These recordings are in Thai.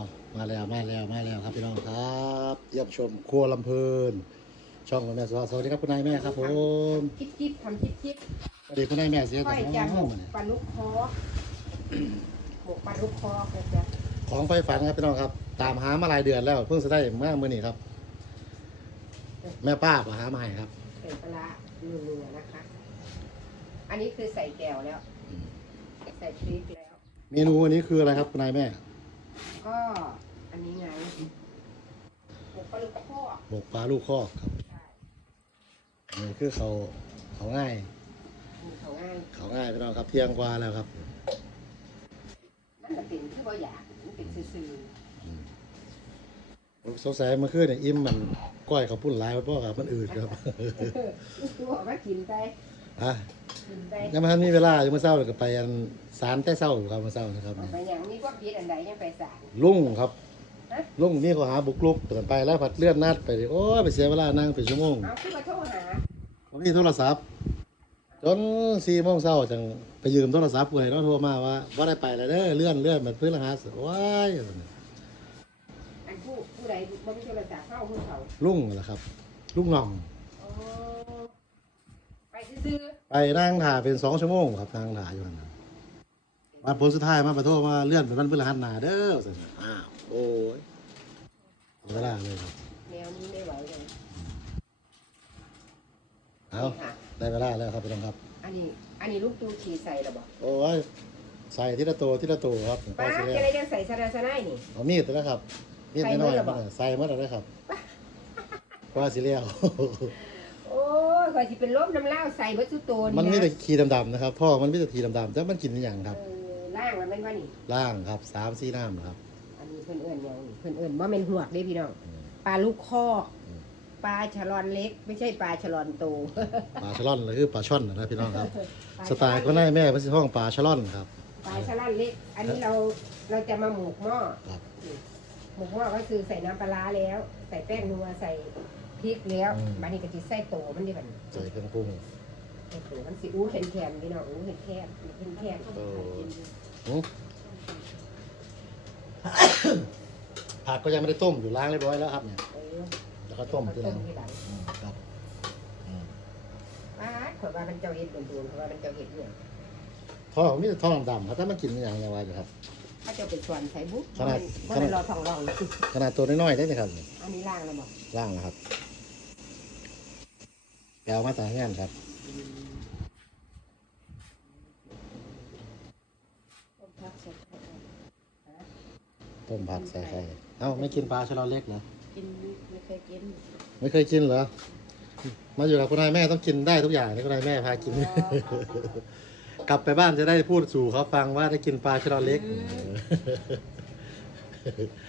เอามาแล้วมาแล้วมาแล้วครับพี่น้องครับเยี่ยมชมครัวลำเพลิน ช่องของแม่สวัสดิ์สวัสดีครับคุณนายแม่ครับผมคิดคิดทำคิดคิดสวัสดีคุณนายแม่เสียค่กัอยบจะหน้มองกมาเนี่ยปลาลูกคอหมกปลาลูกคอก็จะของไฟฝันครับพี่น้องครับ ตามหามาหลายเดือนแล้ว เพิ่งจะได้เมื่อมื่อนี้ครับ แม่ป้าก็หามาให้ครับใส่ปลาร้าเนื้อๆนะคะ อันนี้คือใส่แก้วแล้วอืมใส่พริกแล้ว เมนูวันนี้คืออะไรครับคุณนายแม่ ก็อันนี้ไงหมกปลาลูกคอหมกปลาลูกคอกครับใช่นี่คือเขาเขาง่ายมีเขาง่ายเขาง่ายพี่น้องครับเที่ยงกว่าแล้วครับนั่นจะเป็นคือบ่อยากมันเป็นซื่อสงสัยเมื่อคืนเนี่ยอิ่มมันก้อยเขาวพุ่นหลายเพราะว่ามันอืดครับๆตัวก็กินไปอะ กินไปยังไม่ทันมีเวลาอยู่เมื่อเช้าเลยก็ไปอันสารแต่เช้าครับเมื่อเช้านะครับออกไปอย่างนี้ก็พิษอันใดยังไปสารลุงครับฮะ ลุงนี่เขาหาบุกลุกเตือนไปแล้วผัดเลื่อนนัดไปดิโอ้ยไปเสียเวลานั่งเป็นชั่วโมงเอาขึ้นมาโทรหาผมมีโทรศัพท์จนสี่โมงเช้าจังไปยืมโทรศัพท์ผู้ใดเนาะโทรมาว่าว่าได้ไปแล้วเด้อเลื่อนเลื่อนมันเพื่อรหัสว้ายอันผู้ผู้ใดบ่มีโทรศัพท์เข้าผู้เขาลุงเหรอครับ ลุงหน่องโอ้ไป ซื้อไปนั่งถ่ายเป็นสองชั่วโมงครับนั่งถ่ายอยู่นั่นน่ะวันผลสุดท้ายมาประโทษว่าเลื่อนเป็นวันพฤหัสหนาเด้อสิอ้าวโอ้ยเวลาเลยครับๆแนวนี้ไม่ไหวเลยเอานี่ค่ะได้เวลาแล้วครับพี่น้องครับ อันนี้ อันนี้ลูกตูฉีใส่หรอบอกโอ้ยใส่ทีละตัวทีละตัวครับป้าสิจะเลียได้ยังใส่สนาสนายนี่ เอามีดแล้วครับมีดใส่น้อยหมดแล้วๆบ่มาใส่หมดแล้วนะครับว่าสิเลียวโอ้ยคอยสิเป็นลมน้ำเล่าวใส่วัตถุโตมันมีนี่แต่นะขีดำๆนะครับพ่อมันมีแต่ขีดำๆแต่มันกินอหย่างครับ เออล่างแล้วแม่นว่านี่ ล่างครับสามสี่น้ำนะครับ อันนี้เพิ่นเอิ้นหยังนี่เพิ่นเอิ้นว่าเป็นหวกเด้พี่น้องอืมปลาลูกคอกอืม ปลาฉลอนเล็ก ไม่ใช่ปลาฉลอนโตปลาชะล่อนหรือปลาช่อนนะพี่น้องครับสไตล์ก็ได้แม่เพิ่นสิห้องปลาชะล่อนครับ ปลาฉลอนเล็ก อันนี้เราเราจะมาหมกหม้อครับ หมกหม้อก็คือใส่น้ำปลาร้าแล้ว ใส่แป้งนัวใส่ พริกแล้วบัดนี้ก็สิใส่โตมันดิบัดนี้ใส่เครื่องปรุง ใส่โตมันสิอู้แข็งๆพี่น้องอู้แข็งๆแข็งโอ้หือ ผักก็ยังไม่ได้ต้มอยู่ล้างเรียบร้อยแล้วครับเนี่ยๆเออแล้วก็ต้มทีหลังทีหลังอืมครับอืมป้าดข่อยว่ามันเจ้าเฮ็ดโดนๆข่อยว่ามันเจ้าเฮ็ดเนี่ยท้องมีแต่ท้องดำครับถ้ามันกินอย่างอย่างไรอยู่ครับ ถ้าเจ้าเป็นส่วนใส่บุ๊กขนาดเพราะมันรอทองรอง ขนาดตัวน้อยๆได้ไหมครับอันนี้ล่างแล้วบอกล่างนะครับ แกวมาตางานครับต้มผักใส่ไข่เอ้าไม่กินปลาชะลอเล็กเหรอกินไม่เคยกิน ไม่เคยกินเหรอ มาอยู่กับคุณนายแม่ต้องกินได้ทุกอย่างนี่คุณนายแม่พากิน กลับไปบ้านจะได้พูดสู่เขาฟังว่าได้กินปลาชะลอเล็ก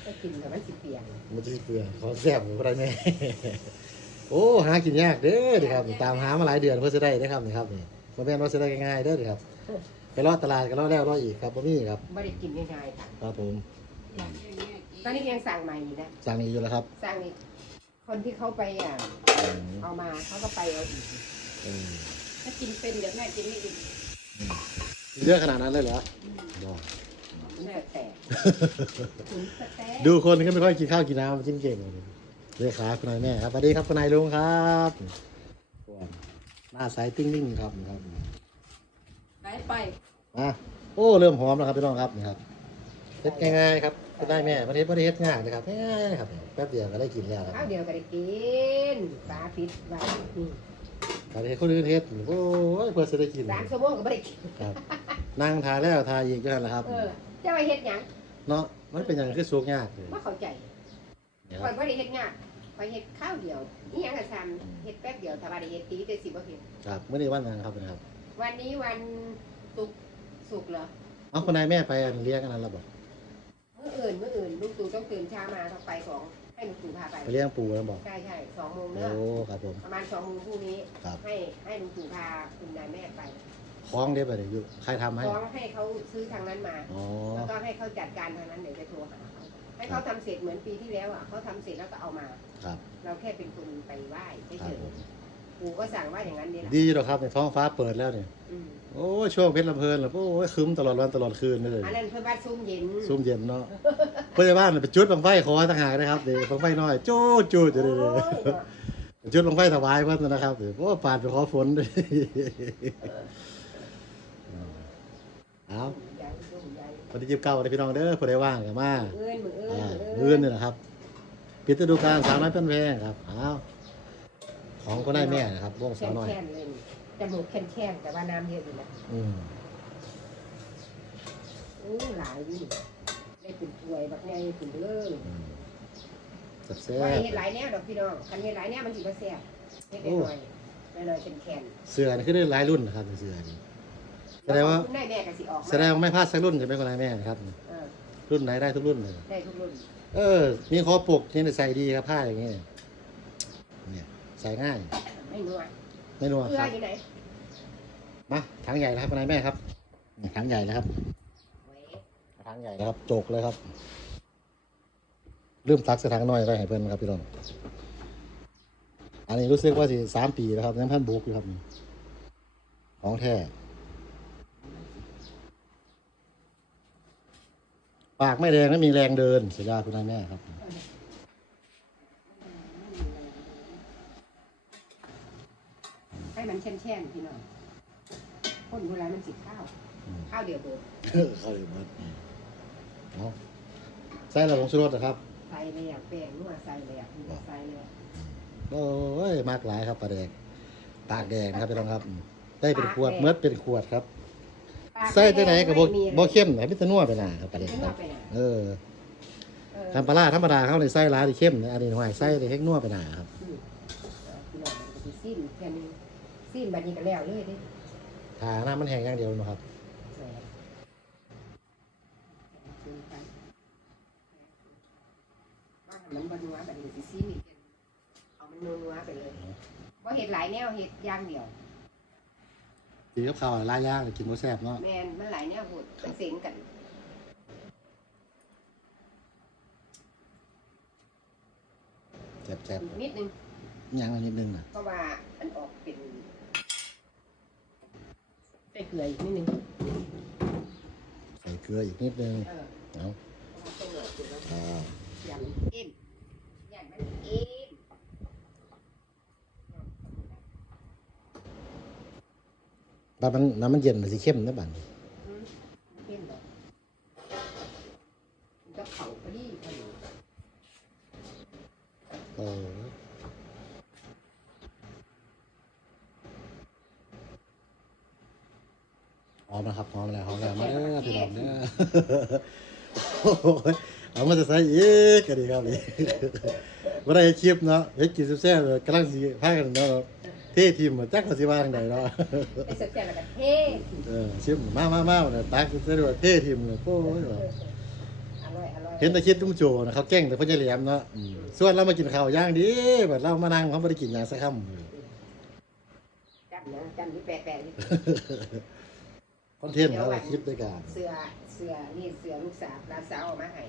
ก็กินแต่มันสิเปียกมันจะเปลือกขอแซ่บคุณนายแม่ โอ้หากินยากเด้อเดิครับตามหามาหลายเดือนเพื่อจะได้นะครับนี่ครับนี่มาแม่นว่าจะได้ง่ายๆเด้อเดิครับไปรอดตลาดกันรอดแล้วรอดอีกครับพ่มีครับไม่ได้กินง่ายๆค่ะครับผมตอนนี้ยังสั่งใหม่อยู่นะสั่งอีกอยู่แล้วครับสั่งอีกคนที่เขาไปอะอืมเอามาเขาก็ไปเอาอีกอืมถ้ากินเป็นเดี๋ยวแม่กินไม่อิ่มเยอะขนาดนั้นเลยเหรอบอกมันจะแตกถึงจะแตกดูคนก็ไม่ค่อยกินข้าวกินน้ำกินเก่งเลย เลขาคุณนายแม่ครับสวัสดีครับคุณนายลุงครับหน้าใสติ้งนิ่งครับครับไปไปมาโอ้เริ่มหอมแล้วครับพี่น้องครับนี่ครับเฮ็ดง่ายๆครับคุณนายแม่วันนี้ไม่ได้เฮ็ดง่ายนะครับง่ายๆครับแป๊บเดียวก็ได้กินแล้วครับข้าวเดียวก็ได้กินปลาพิษไว้นี่ตอนนี้คนอื่นเฮ็ดโอ้ยเพื่อจะได้กินสามชั่วโมงก็ไม่ได้กินครับนั่งทานแล้วทานอีกก็นั่นแหละครับ เออจะไปเฮ็ดหยังเนาะมันเป็นอย่างคือสุกยากเลยไม่เข้าใจ เนี่ยคคอรัยบบ่ได้เฮ็ดงานคอยเฮ็ดข้าวเดียวนี่ยังกะซำเฮ็ดแป๊บเดียวถ้าว่าได้เฮ็ดตีแต่สิบ่เฮ็ดครับเมื่อนี้วันนั้นครับนะครับวันนี้วันศุกร์ศุกร์เหรอเอาคุณนายแม่ไปเลี้ยงกันนั้นแล้วบอกมื้ออื่นมื้ออื่นลุงตู่ต้องตื่นเช้ามาต้องไปของให้ลุงตู่พาไปไปเลี้ยงปูแล้วบอกใช่ใช่สองโมงโอ้เนื้อครับผม ประมาณสองโมงพรุ่งนี้ ครับให้ให้ลุงตู่พาคุณนายแม่ไปคล้องได้ไปเลยอยู่ใครทำให้ฟ้องให้เขาซื้อทางนั้นมา อ๋อแล้วก็ให้เขาจัดการทางนั้นเดี๋ยวจะโทรหาเขา ให้เขาทำเสร็จเหมือนปีที่แล้วอะเขาทำเสร็จแล้วก็เอามา ครับเราแค่เป็นคนไปไหว้ครัเฉบยผมๆปู่ก็สั่งว่าอย่างนั้นดีละดีหรอกครับในท้องฟ้าเปิดแล้วเนี่ยอืมโอ้ยช่วงเพชรลำเพลินเหรอโอ้ยครึ้มตลอดวันตลอดคืนเลยอันนั้นเพื่อบ้านซุ่มเย็นซุ่มเย็นเนาะเพื่อนบ้านไปจุดบังไฟขอต่างหากนะครับเดี๋ยวบังไฟน้อยจูดจูดอยู่เลยโอ้ยจุดบังไฟถวายเพื่อนนะครับเดี๋ยวโอ้ปาดไปขอฝนด้วยเอาใหญ่ซุ่มใหญ่ วันที่ยิบเก้าวันที่พี่น้องเด้อผู้ใดว่างกันมาเอื้อนมือเอื้ออ่านมือเอื้อนนี่แหละครับปิดฤดูกาลสาวน้อยเป็นแพงครับเอาของก็ได้แม่นะครับวงแค่สาวนน้อยแค่นเลยจมูกแค่นแค่นแต่ว่าน้ำเยอะอยู่นะอืมอู้หลายอยู่ได้เป็นถ้วยแบบไงเป็นเด้ออืมแซ่บว่าๆเฮ็ดหลายแนวดอกพี่น้องคันเฮ็ดหลายแนวมันสิบ่แซ่บเฮ็ดได้หน่อยได้หน่อยเป็นแค่นเสือนี่คือได้หลายรุ่นนะครับเสือนี่ แสดงว่าคุณได้แม่ก็สิออกมาแสดงว่าไม่พลาดสักรุ่นจะเป็นคนไหนแม่ครับ เออรุ่นไหนได้ทุกรุ่นเลย ได้ทุกรุ่นเออ มีคอปกนี่ใส่ดีครับผ้าอย่างเงี้ยเนี่ยใส่ง่าย ไม่นัวไม่นัวเกลืคอรับ อยู่ไหนมาถังใหญ่นะครับคนไหนแม่ครับนี่ถังใหญ่นะครับไว้ถังใหญ่นะครับ โจกเลยครับเริ่มตักใส่ถังน้อยไว้ให้เพื่อนครับพี่น้องอันนี้รู้สึกว่าสิสามปีแล้วครับยังพันบุกอยู่ครับของแท้ ปากไม่แดงไม่มีแรงเดินเสียดายคุณนายแม่ครับ ให้มันแช่นๆพี่น้องคนโบราณมันสิข้าวอืมข้าวเดียวเบิดเข้าอยู่มัดเอาใส่ระผงชูรสนะครับใส่เลยอะแป้งนัวใส่เลยอะใส่เลยอะโอ้ยมากหลายครับปลาแดงปากแดงนะครับพี่น้องครับอืมได้เป็นขวดเมื่อเป็นขวดครับ ใส่ที่ไหนกับโบม่มีโบเข้มไหนพิษนัวไปหนาครับปลาแดงไม่คนัรัวบไปไหนเออเออทำปลาร้าธรรมดาเขาในไส้ร้ายที่เข้มนะอันนี้หน่อยไส้ในเฮกนัวไปหนาครับอืมเออพี่น้องมันก็สิสิ้นแค่นี้สิ้นบัดนี้ก็แล้วเลยเดิทาหน้ามันแห้งอย่างเดียวนะครับแหมกินไปว่าให้มันบนัวบัดนี้สิสิ้นอีกเอามันนัวๆไปเลยว่าเห็ดหลายแนวเห็ดอย่างเดียว สีกับข้าวลายย่างกินโมแซ่บเนาะแมนมันหลายแนวหดมันเสียงกันแซ่บแซ่บนิดนึงๆยังนิดนึงนะเพราะว่ามันออกเป็นใส่เกลืออีกนิดนึงใส่เกลืออีกนิดนึงเออเอาเพราะว่าต้องเหลืออยู่แล้วอ่าอย่างเอ็มอย่างมันเอ็ม บัดมันน้ำมันเย็นมันสิเข้มนะบัดอืมเอ็มเหรอมันจะเผาพอดีพอดีเออหอมนะครับหอมแล้วหอมแล้วมาเด้อพี่น้องเด้อโอ้ยเอามาจะใส่อีกก็ดีครับนี่ว่าได้คลิปเนาะเฮ็ดกินแซ่บๆเลยกำลังสิพากันเนาะ เท่ทีมมาจักเขาสิว่าจังไดเนาะไอ้สแกนแล้วก็เทเออชิมมามามาเนี่ยตักใส่ด้วยเท่ทีมเลยโอ้ยว่ะอร่อยอร่อยเห็นแต่คิดตุ้มโจนะครับแกล้งแต่พ่อใหญ่แหลมเนาะอืมส่วนเรามากินข้าวย่างดีแบบเรามานั่งเขาไม่ได้กินอย่างสักคำจับนะจับที่แปะแปะที่คอนเทนต์เขาก็คิดด้วยกันเสือเสือนี่เสือลูกสาวร้านสาวเอามาให้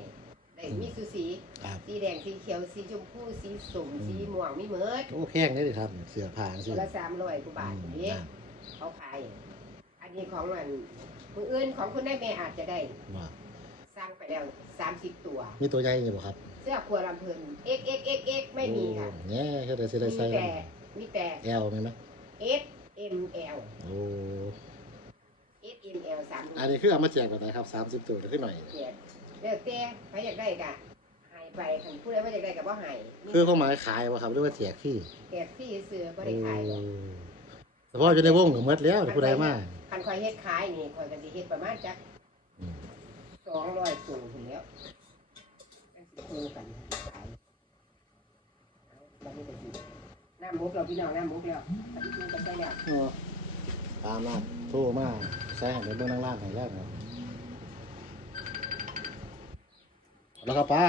ได้มีสุสี ครับสีแดง สีเขียว สีชมพู สีส้ม สีม่วง มีเมิดโอ้แพงเลยดิครับ เสือผางสิตัวละสามร้อยกว่าบาทอืมนี่เขาขาย อันนี้ของมันมืออื่นของคุณได้แม่อาจจะได้ว่าสร้างไปแล้วสามสิบตัว มีตัวใหญ่อยู่บ่ครับเสื้อครัวลำเพลิน x x x x ไม่มีค่ะ โอ้แง่แค่ได้สิได้มีใส่แต่ มีแต่ แอลไหมไหม S M L โอ้ S M L สามอันนี้คือเอามาแจกแบบไหนครับสามสิบตัวขึ้นหน่อย เนี่ย เลือกแต่ใครอยากได้กะใหายไปคันผู้ใดว่าอยากได้กับว่าหายคือเขาหมายขายบ่ครับหรือว่าแจกที่แกะที่เสือบ่ได้ขายหรอก เฉพาะอยู่ในวงก็หมดแล้วผู้ใดมา คันคอยเฮ็ดขายนี่คอยก็สิเฮ็ดประมาณจักอืม สองร้อยตัวถึงแล้วมันสิคู่กันขายเอาบัดนี้ก็สิน้ำมุกเราพี่น้องน้ำมุกแล้วบัดนี้ก็ใส่แล้วตามมาโทรมาใส่ให้ไปเบิ่งนั่งร้านให้แล้วครับ แล้วครับป้า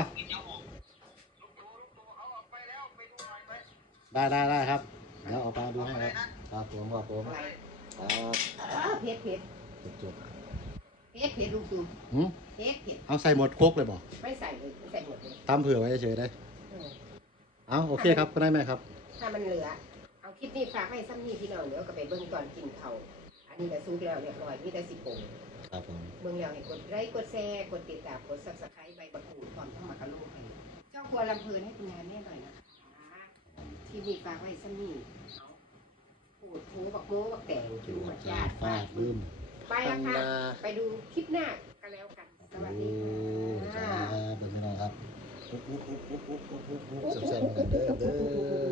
ได้ได้ได้ครับแล้วเอาปลาดูให้ครับครับผมครับผมอะไรครับอ้าวเผ็ดเผ็ดจบเผ็ดเผ็ดลูกตูๆหืมเผ็ดเผ็ดเอาใส่หมดโคกเลยบ่ไม่ใส่เลยไม่ใส่หมดเลยตำเผื่อไว้เฉยๆได้เออเอาโอเคครับก็ได้ไหมครับ ถ้ามันเหลือ เอาแค่ลิปนี้ฝากให้ซ้ำนี่พี่น้องเดี๋ยวก็ไปเบิ่งตอนกินเขาวอันนี้ก็ซุกแล้วเรียบร้อยมีแต่สิโปง ครับผมเบิ่งแล้วให้กดไลค์กดแชร์กดติดตามกด Subscribe ใบบักกูดพร้อมทั้งมากระโลกให้เจ้าครัวลำเพลินให้คุณงานแน่หน่อยนะคะที่นี่ฝากไว้ซ้ำนี่เอาปูดโถบักโม้บักแตงจูจูดดจ้าญาติฟาดลืมไปแล้วค่ะ ไปดูคลิปหน้ากันแล้วกัน สวัสดีโอ้ค่ะจ้าเบิ่งพี่น้องครับอุ๊บอุ๊บอุ๊บอุ๊บอุ๊บอุ๊บอุ๊บแซ่บๆเหมือนกันเด้อเด้อ